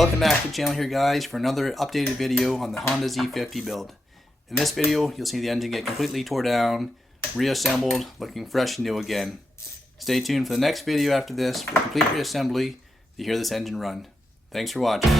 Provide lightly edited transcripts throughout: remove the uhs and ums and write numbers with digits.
Welcome back to the channel here, guys, for another updated video on the Honda Z50 build. In this video, you'll see the engine get completely tore down, reassembled, looking fresh and new again. Stay tuned for the next video after this for complete reassembly to hear this engine run. Thanks for watching.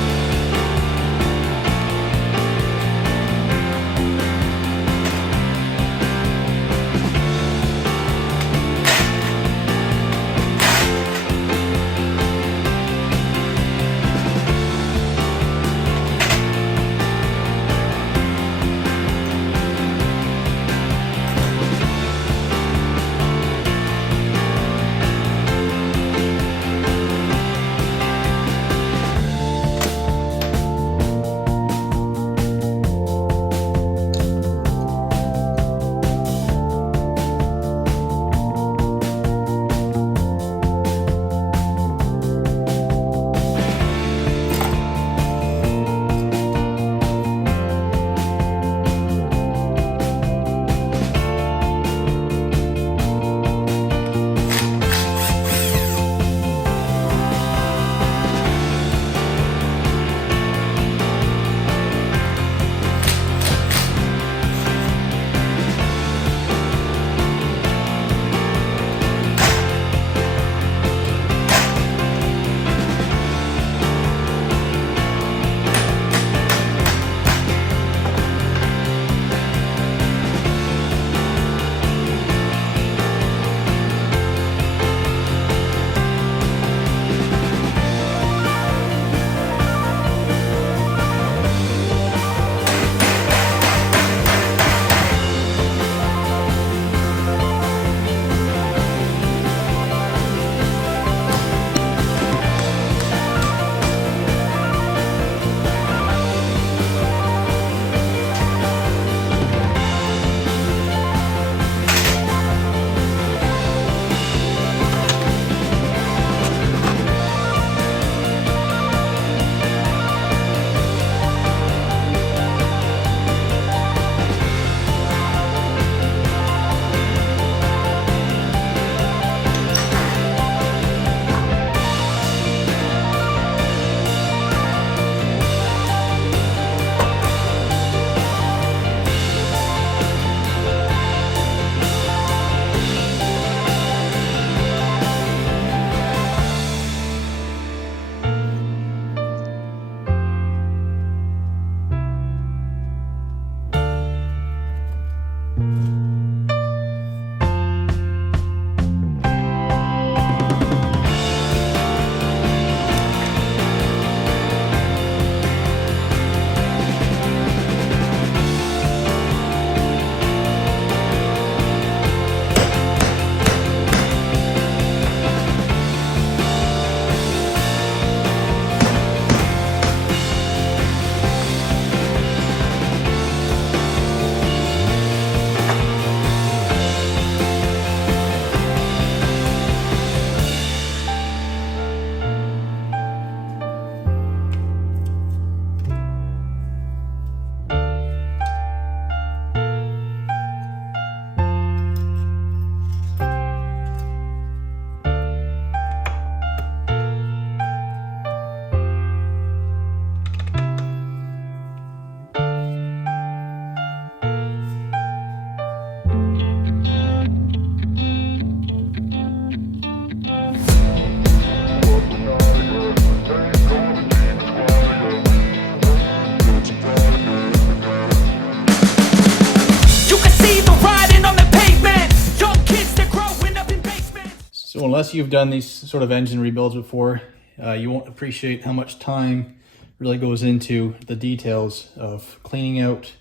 So unless you've done these sort of engine rebuilds before, you won't appreciate how much time really goes into the details of cleaning out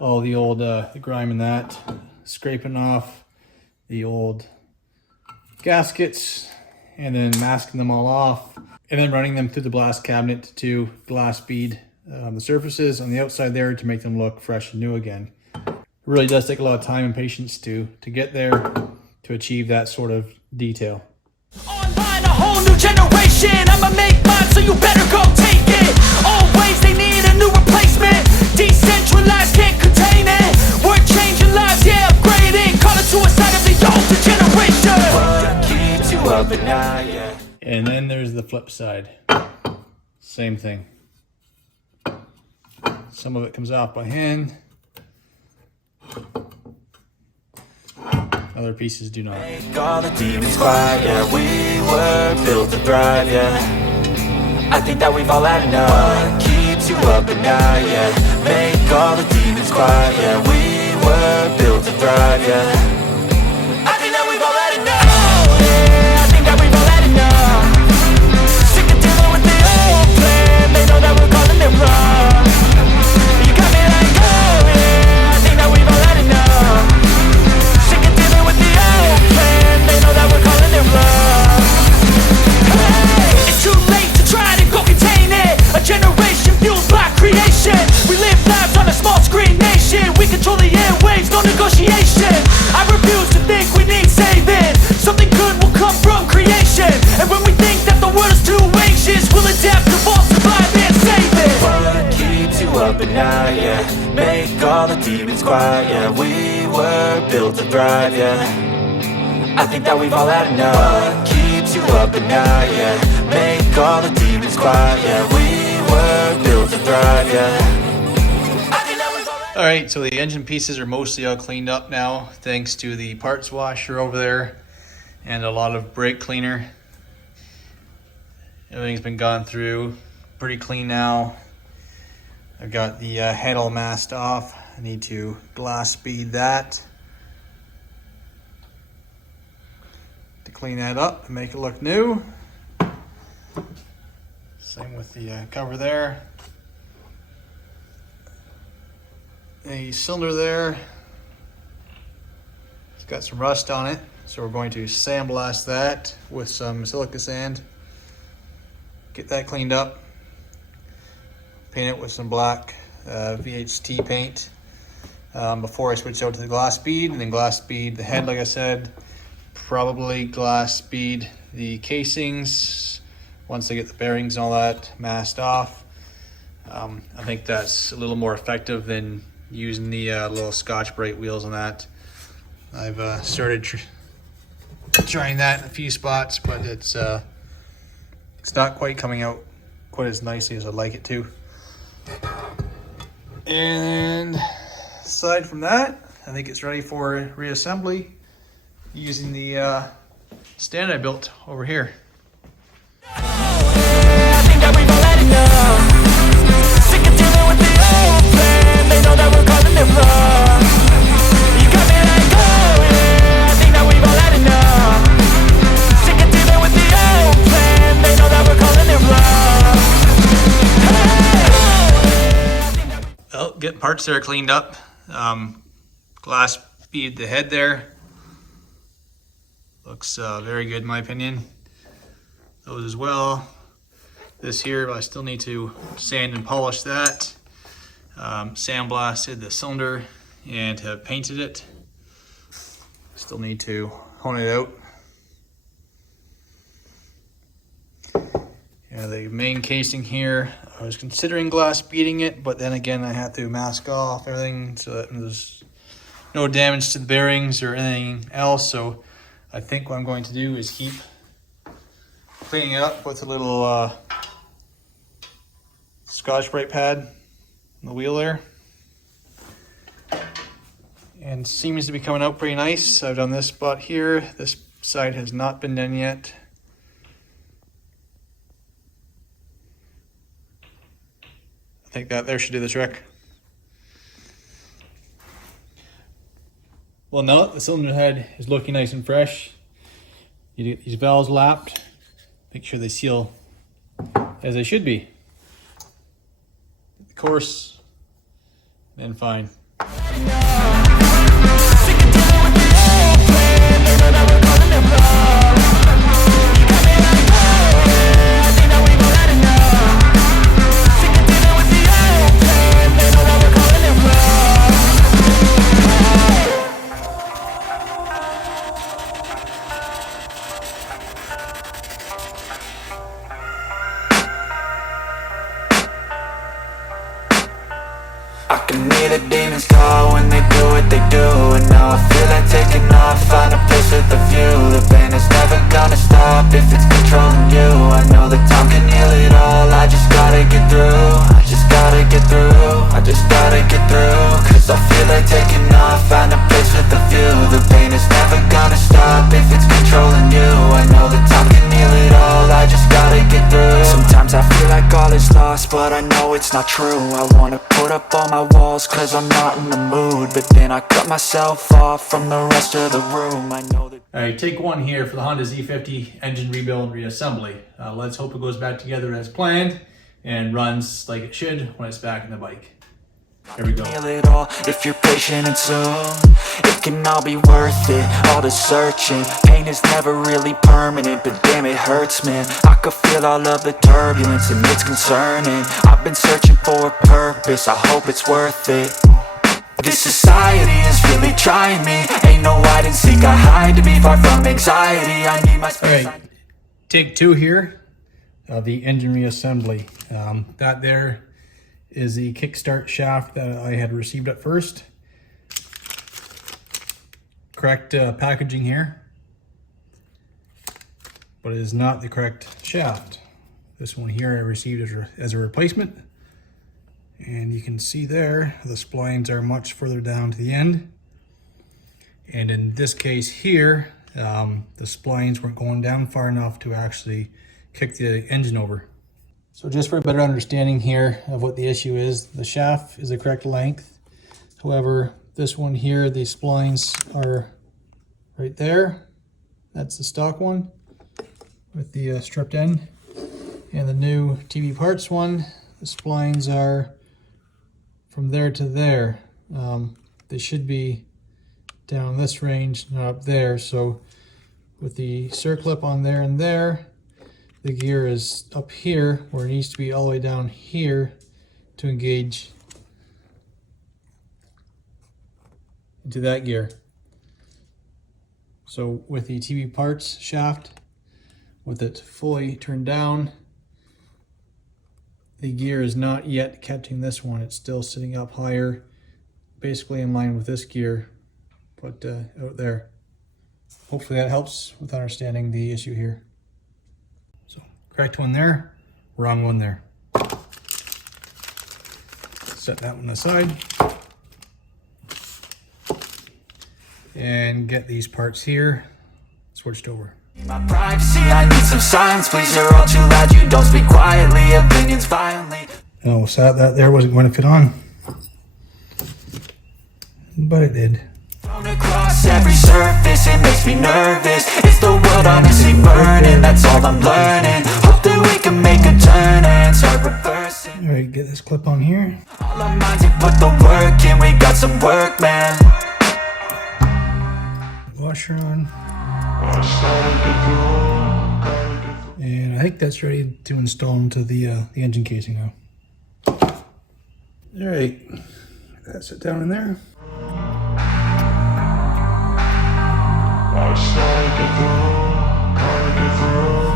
all the old grime and that, scraping off the old gaskets, and then masking them all off, and then running them through the blast cabinet to glass bead the surfaces on the outside there to make them look fresh and new again. It really does take a lot of time and patience to get there, to achieve that sort of detail. Online, a whole new generation. I'ma make mine, so you better go take it. Always they need a new replacement. Decentralized, can't contain it. We're changing lives, yeah, upgrading. Call it suicide of the older generation. What keeps you up at night, yeah. And then there's the flip side. Same thing. Some of it comes off by hand. Other pieces do not. Make all the demons quiet, yeah. We were built to thrive, yeah. I think that we've all had enough. What keeps you up at night, yeah. Make all the demons quiet, yeah. We were built to thrive, yeah. I think that we've all had enough. Oh, yeah, I think that we've all had enough. Sick of dealing with the old plan. They know that we're calling it wrong. You got me like, oh, yeah, I think that we've all had enough. Sick of dealing with the old plan. They know that we're calling it wrong. Hey, it's too late to try to go contain it. A generation fueled by creation. We live lives on a small screen nation. We control the airwaves, no negotiation. I refuse to think we need saving. Something good will come from creation. And when we think that the world is too anxious, we'll adapt, evolve, survive and save it. What keeps you up at night, yeah. Make all the demons quiet, yeah. We were built to thrive, yeah. I think that we've all had enough. What keeps you up at night, yeah. Make all the demons quiet, yeah. We were built to thrive, yeah. All right, so the engine pieces are mostly all cleaned up now, thanks to the parts washer over there and a lot of brake cleaner. Everything's been gone through, pretty clean now. I've got the head all masked off. I need to glass bead that to clean that up and make it look new. Same with the cover there. A cylinder there, it's got some rust on it, so we're going to sandblast that with some silica sand, get that cleaned up, paint it with some black VHT paint before I switch out to the glass bead, and then glass bead the head like I said, probably glass bead the casings once I get the bearings and all that masked off. I think that's a little more effective than using the little Scotch-Brite wheels on that. I've started trying that in a few spots, but it's not quite coming out quite as nicely as I'd like it to. And aside from that, I think it's ready for reassembly using the stand I built over here. I think that we've all had enough. Sick of dealing with the old plan. They know that we're calling it wrong. You got me like, oh yeah, I think that we've all had enough. Sick of dealing with the old plan. They know that we're calling it wrong. Hey. Well, get parts there cleaned up. Glass bead the head there. Looks very good in my opinion. Those as well. This here, I still need to sand and polish that. Sandblasted the cylinder and have painted it. Still need to hone it out. Yeah, the main casing here, I was considering glass beading it, but then again I had to mask off everything so that there's no damage to the bearings or anything else. So I think what I'm going to do is keep cleaning it up with a little Scotch-Brite pad on the wheel there. And seems to be coming out pretty nice. I've done this spot here. This side has not been done yet. I think that there should do the trick. Well, now that the cylinder head is looking nice and fresh, you get these valves lapped. Make sure they seal as they should be. Of course, then fine. I can hear the demons call when they do what they do. And now I feel like taking off, find a place with a view. The pain is never gonna stop if it's controlling you. I know that time can heal it all, I just gotta get through. I just gotta get through. I just but I know it's not true. I wanna put up all my walls cause I'm not in the mood, but then I cut myself off from the rest of the room. I know that. Alright, take one here for the Honda Z50 engine rebuild reassembly. Let's hope it goes back together as planned and runs like it should when it's back in the bike. Here we go. Feel it all if you're patient and soon it can all be worth it, all the searching. Pain is never really permanent, but damn it hurts, man. I could feel all of the turbulence and it's concerning. I've been searching for a purpose, I hope it's worth it. This society is really trying me. Ain't no hide and seek, I hide to be far from anxiety. I need my space. Alright, take two here of the engine reassembly. That there is the kickstart shaft that I had received at first. Correct packaging here, but it is not the correct shaft. This one here I received as a replacement, and you can see there the splines are much further down to the end, and in this case here the splines weren't going down far enough to actually kick the engine over. So just for a better understanding here of what the issue is, the shaft is the correct length. However, this one here, the splines are right there. That's the stock one with the stripped end. And the new TV parts one, the splines are from there to there. They should be down this range, not up there. So with the circlip on there and there, the gear is up here where it needs to be all the way down here to engage into that gear. So with the TV parts shaft, with it fully turned down, the gear is not yet catching this one. It's still sitting up higher, basically in line with this gear, but out there. Hopefully that helps with understanding the issue here. So correct one there, wrong one there. Set that one aside and get these parts here switched over. My privacy, I need some silence, please. You're all too loud, you don't speak quietly, opinions violently. Oh, sad that there wasn't going to fit on, but it did. Thrown across every surface, it makes me nervous. It's the world honestly burning, that's all I'm learning. Hope that we can make a turn and start reversing. Alright, get this clip on here. All our minds, we put the work in, we got some work, man. Washer on. And I think that's ready to install into the engine casing now. Alright, that's it down in there.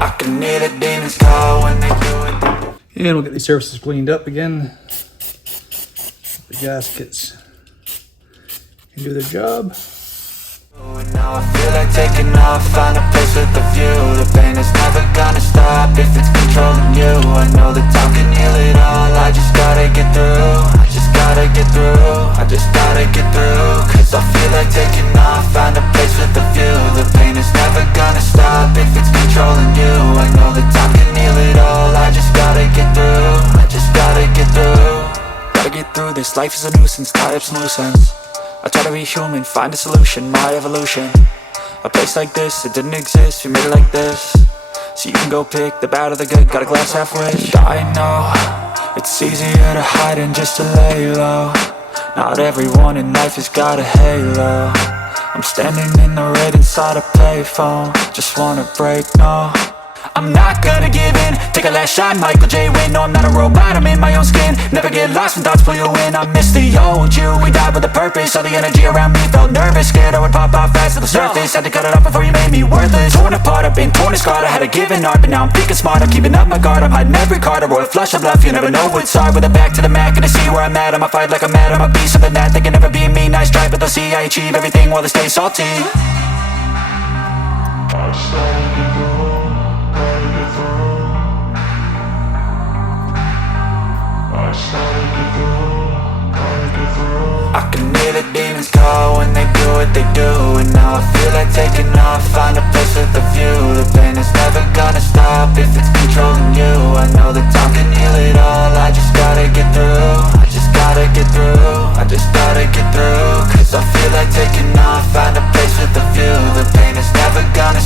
I can hear the demons call when they do it. And we'll get these surfaces cleaned up again. The gaskets can do their job. And now I feel like taking off, find a place with a view. The pain is never gonna stop if it's controlling you. I know that time can heal it all, I just gotta get through. I just gotta get through, I just gotta get through. Cause I feel like taking off, find a place with a view. The pain is never gonna stop if it's controlling you. I know that time can heal it all, I just gotta get through. I just gotta get through. Gotta get through this, life is a nuisance, tie up some loose ends. I try to be human, find a solution, my evolution. A place like this, it didn't exist, we made it like this. So you can go pick the bad or the good, got a glass halfway. I know, it's easier to hide than just to lay low. Not everyone in life has got a halo. I'm standing in the red inside a payphone, just wanna break, no. I'm not gonna give in, take a last shot, Michael J. Win. No, I'm not a robot, I'm in my own skin. Never get lost when thoughts pull you in. I miss the old you, we died with a purpose. All the energy around me felt nervous, scared I would pop out fast to the surface. Had to cut it off before you made me worthless. Torn apart, I've been torn and scarred. I had a given art, but now I'm thinking smart. I'm keeping up my guard, I'm hiding every card. A royal flush of love, you never know what's hard. With a back to the mat, gonna see where I'm at. I'ma fight like I'm mad, I'ma be something that they can never be me. Nice try, but they'll see I achieve everything while they stay salty. I can hear the demons call when they do what they do. And now I feel like taking off, find a place with a view. The pain is never gonna stop if it's controlling you. I know that time can heal it all, I just gotta get through. I just gotta get through, I just gotta get through. Cause I feel like taking off, find a place with a view. The pain is never gonna